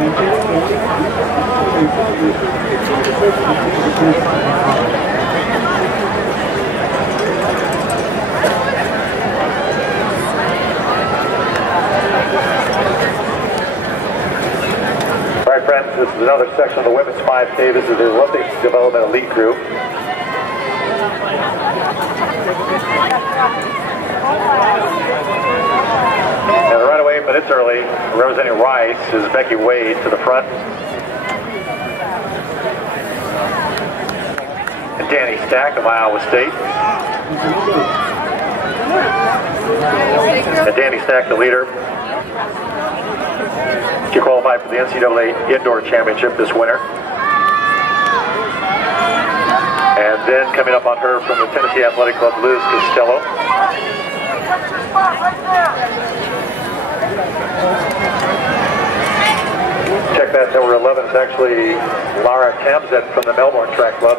All right, friends, this is another section of the women's 5K. This is the Olympic Development Elite Group. And right away, but it's early, representing Rice is Becky Wade to the front. And Danny Stack of Iowa State. And Danny Stack, the leader. She qualified for the NCAA Indoor Championship this winter. And then coming up on her from the Tennessee Athletic Club, Liz Costello. Check that, number 11 is actually Lara Tamzet from the Melbourne Track Club.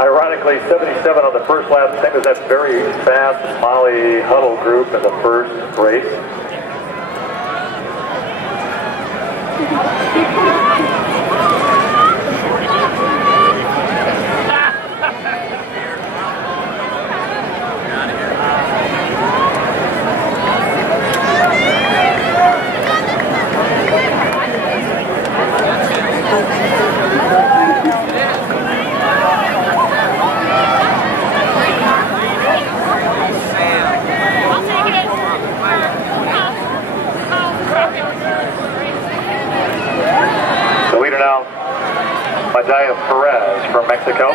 Ironically, 77 on the first lap, same as that very fast Molly Huddle group in the first race. Perez from Mexico.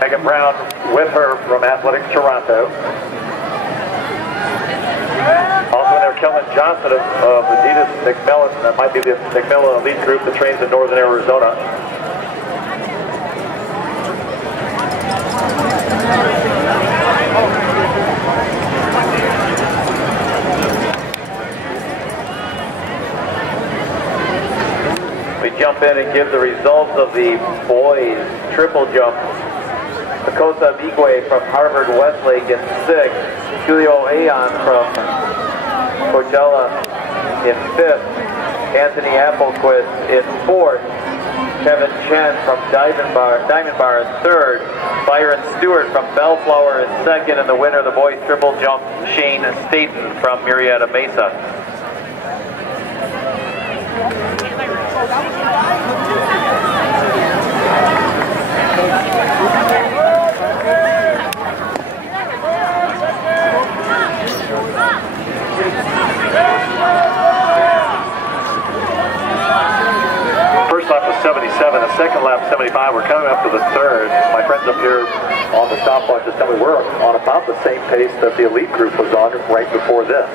Megan Brown with her from Athletics Toronto. Also in there, Kellen Johnson of Adidas McMillan. That might be the McMillan Elite Group that trains in northern Arizona. We jump in and give the results of the boys triple jump. Makosa Bigwe from Harvard Westlake in 6th. Julio Aon from Coachella in 5th. Anthony Applequist in 4th. Kevin Chen from Diamond Bar in 3rd. Byron Stewart from Bellflower in 2nd. And the winner of the boys triple jump, Shane Staten from Murrieta Mesa. First lap was 77, the second lap 75. We're coming up to the third. My friends up here on the stopwatch just tell me we're on about the same pace that the elite group was on right before this.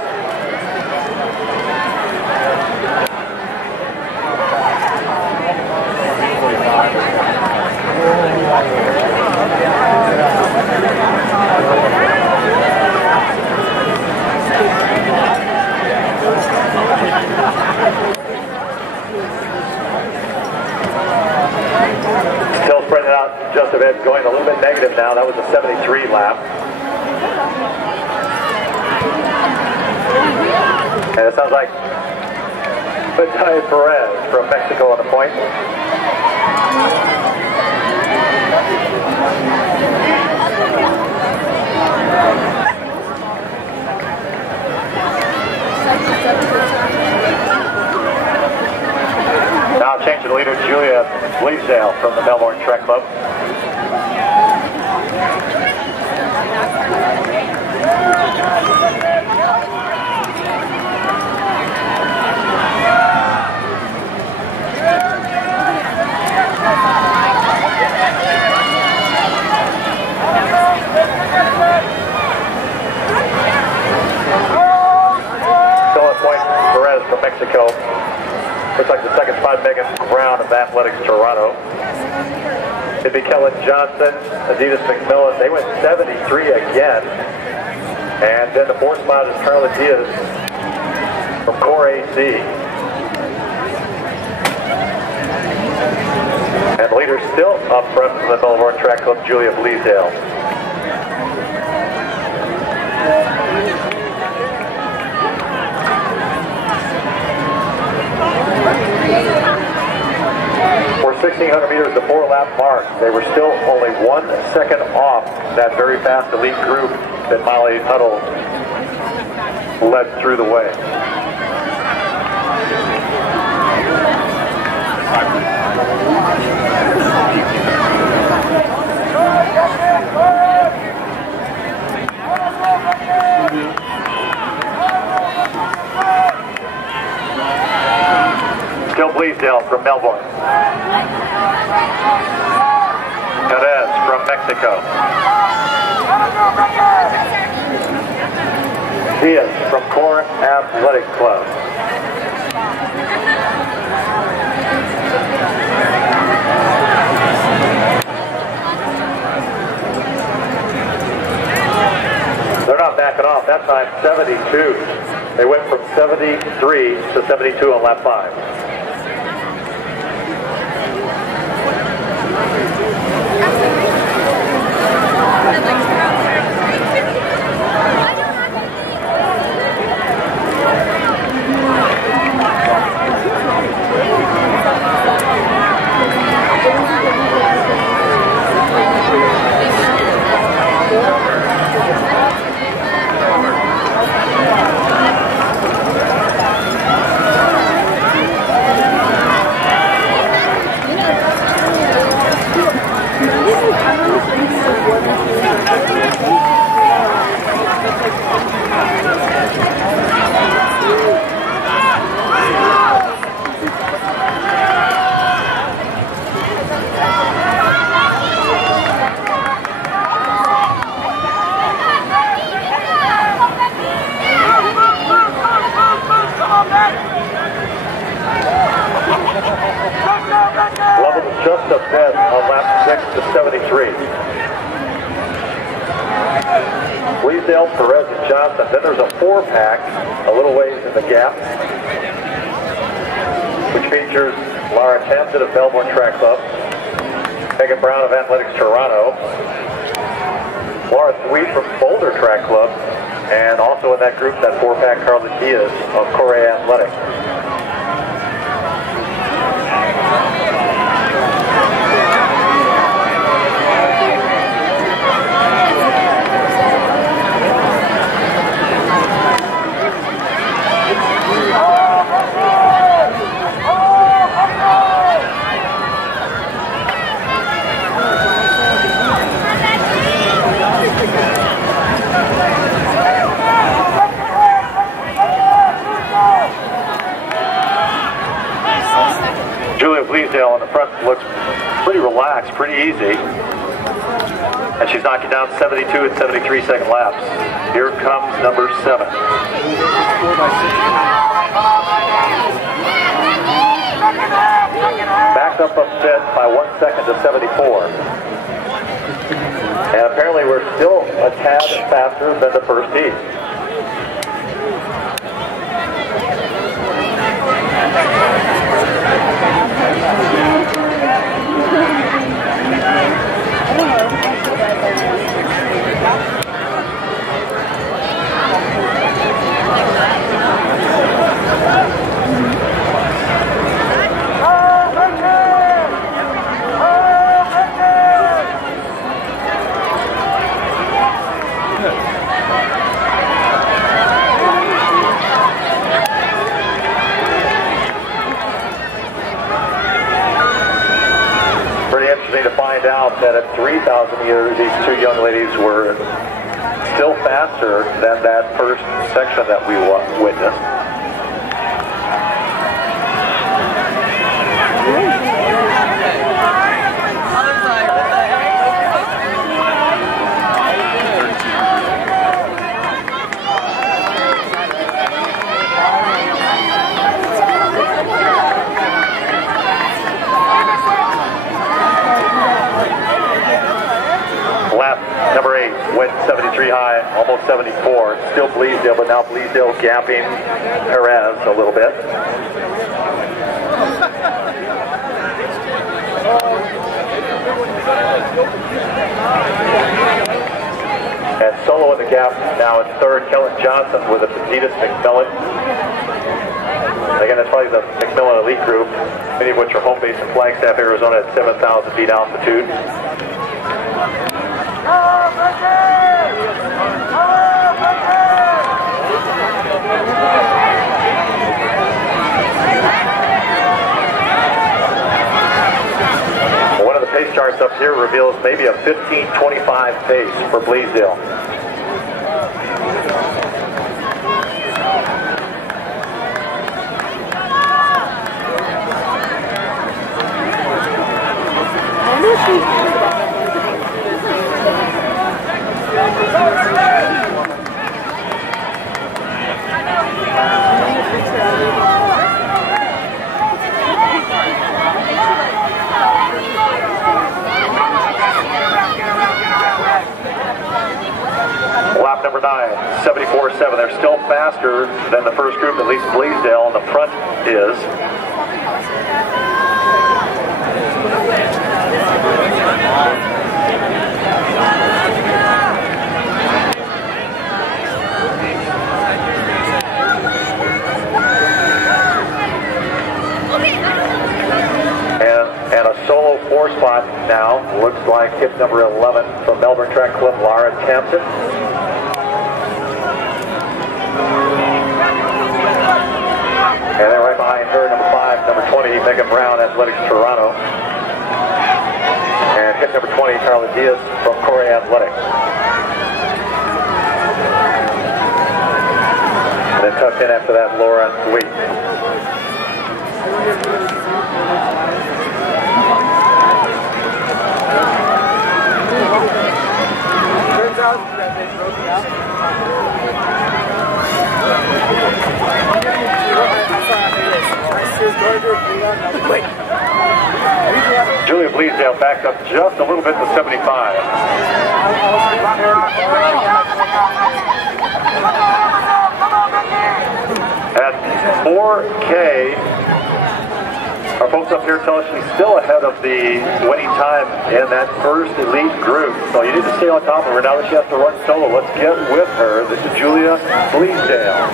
Still spreading out just a bit, going a little bit negative now. That was a 73 lap. And it sounds like Betay Perez from Mexico on the point. Now changing the leader, Julia Bleasdale from the Melbourne Track Club. Still at point, Perez from Mexico. Looks like the second spot, Megan Brown of Athletics Toronto. It'd be Kellen Johnson, Adidas McMillan. They went 73 again. And then the 4th spot is Carla Diaz from Core AC. And leader still up front from the Melbourne Track Club, Julia Bleasdale. For 1,600 meters, the 4-lap mark, they were still only 1 second off that very fast elite group that Molly Huddle led through the way. Still Bleasdale from Melbourne. Perez from Mexico. Diaz from Core Athletic Club. They're not backing off. That time 72. They went from 73 to 72 on lap 5. Just a bit on lap 6 to 73. Bleasdale, Perez, and Johnson. Then there's a 4-pack a little ways in the gap, which features Laura Tamsin of Melbourne Track Club, Megan Brown of Athletics Toronto, Laura Sweet from Boulder Track Club, and also in that group, that 4-pack, Carla Diaz of Core Athletic. Bleasdale on the front looks pretty relaxed, pretty easy. And she's knocking down 72 and 73 second laps. Here comes number 7. Backed up a bit by 1 second to 74. And apparently we're still a tad faster than the first heat. To find out that at 3,000 meters, these two young ladies were still faster than that first section that we witnessed. Number 8 went 73 high. high, almost 74. Still Bleasdale, but now Bleasdale gapping Perez a little bit. And solo in the gap now in third, Kellen Johnson with a Adidas McMillan. Again, that's probably the McMillan Elite group, many of which are home base in Flagstaff, Arizona at 7,000 feet altitude. One of the pace charts up here reveals maybe a 15:25 pace for Bleasdale. Lap number 9, 74.7. They're still faster than the first group, at least Bleasdale in the front is. And a solo 4 spot now, looks like hit number 11 from Melbourne Track Club, Laura Tampton. And then right behind her, number 5, number 20, Megan Brown, Athletics Toronto. And hit number 20, Carla Diaz from Corey Athletics. And then tucked in after that, Laura Sweet. Turns out that they broke it up. Wait. Julia Bleasdale backed up just a little bit to 75. At 4K, our folks up here tell us she's still ahead of the winning time in that first elite group. So you need to stay on top of her. Now that she has to run solo, let's get with her. This is Julia Bleasdale.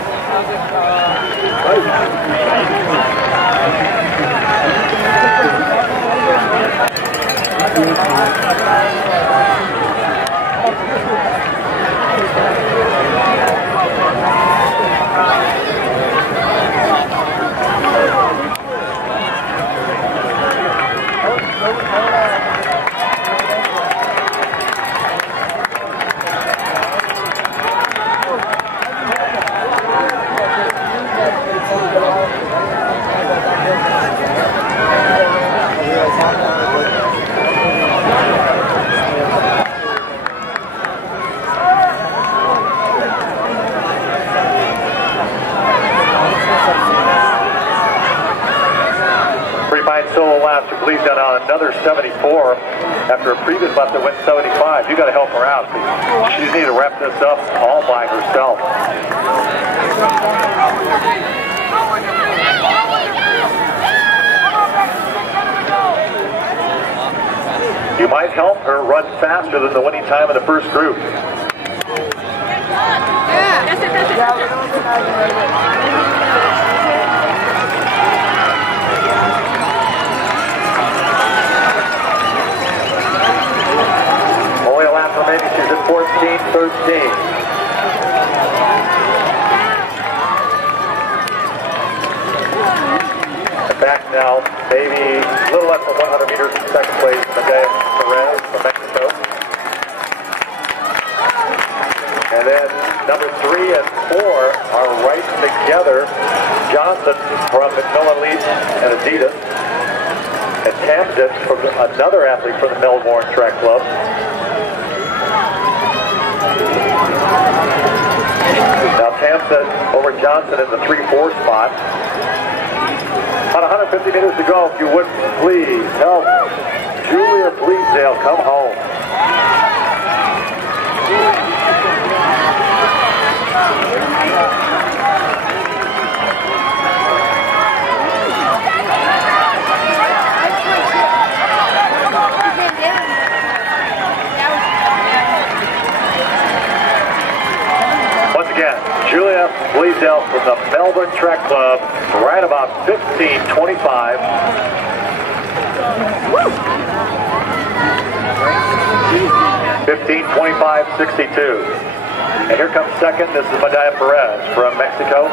Solo lap to Bleasdale on another 74 after a previous lap that went 75. You got to help her out. She needs to wrap this up all by herself. You might help her run faster than the winning time of the first group. Maybe she's at 14:13. Back now, maybe a little less than 100 meters in second place, Medea Perez from Mexico. And then number 3 and 4 are right together. Johnson from McMillan Elite and Adidas. And Tamsin from another athlete from the Melbourne Track Club. Now Tamsin over Johnson in the 3-4 spot. About 150 meters to go. If you would please help Julia Bleasdale come home. Julia Blaisdell from the Melbourne Track Club, right about 15:25. 15:25.62. And here comes second. This is Medalla Perez from Mexico.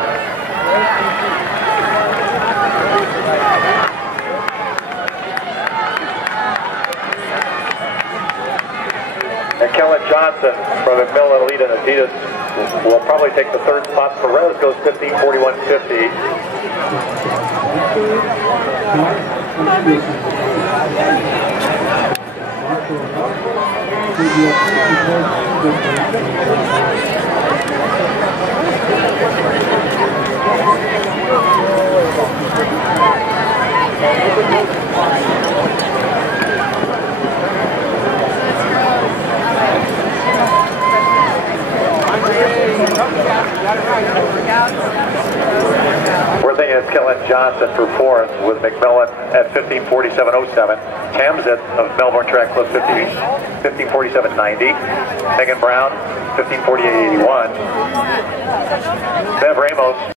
And Kellen Johnson from McMillan Elite and Adidas will probably take the third spot. Perez goes 15:41.50. We're thinking of Kellen Johnson for fourth with McMillan at 15:47.07. Tamzit of Melbourne Track Club 15:47.90. Megan Brown 15:48.81. Bev Ramos